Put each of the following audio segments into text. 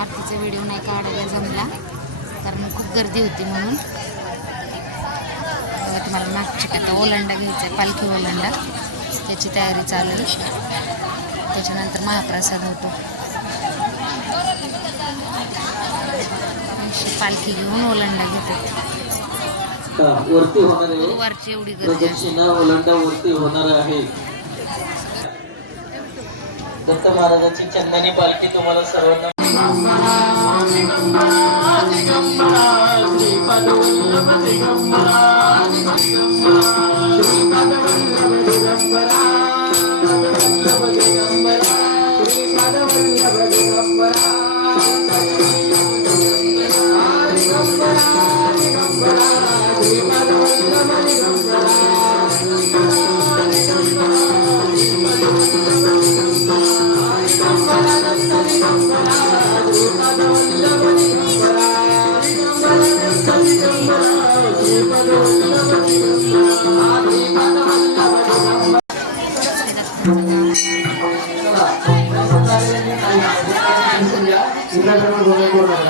आरतीचा व्हिडिओ नाही काढायला जमला. कारण खूप गर्दी होती म्हणून. तुम्हाला मागची आता ओलांडा घ्यायचा आहे पालखी ओलांडा. त्याची तयारी चालू आहे. त्याच्यानंतर महाप्रसाद होतो. अशी पालखी घेऊन ओलांडा घेतात. वरती होणार आहे. गुरुवारची एवढी गर्दी ओलांडा वरती होणार आहे. दत्त महाराजांची चंदनी पालखी तुम्हाला सर्वांना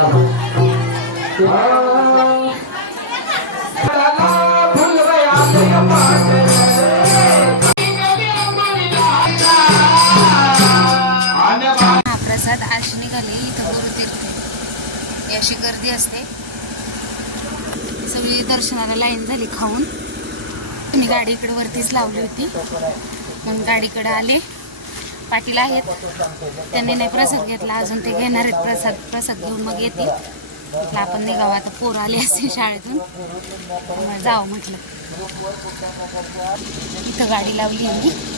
महाप्रसाद ही अशी गर्दी असते. सगळी दर्शनाला लाईन झाली खाऊन. मी गाडी इकडे वरतीच लावली होती. मग गाडीकडे आले. पाटील आहेत. त्यांनी नाही प्रसाद घेतला. अजून ते घेणार आहेत. प्रसाद प्रसाद घेऊन मग येतील. म्हटलं आपण निघावं. आता पोर आले असते शाळेतून. मग जावं म्हटलं. इथं गाडी लावली. आहे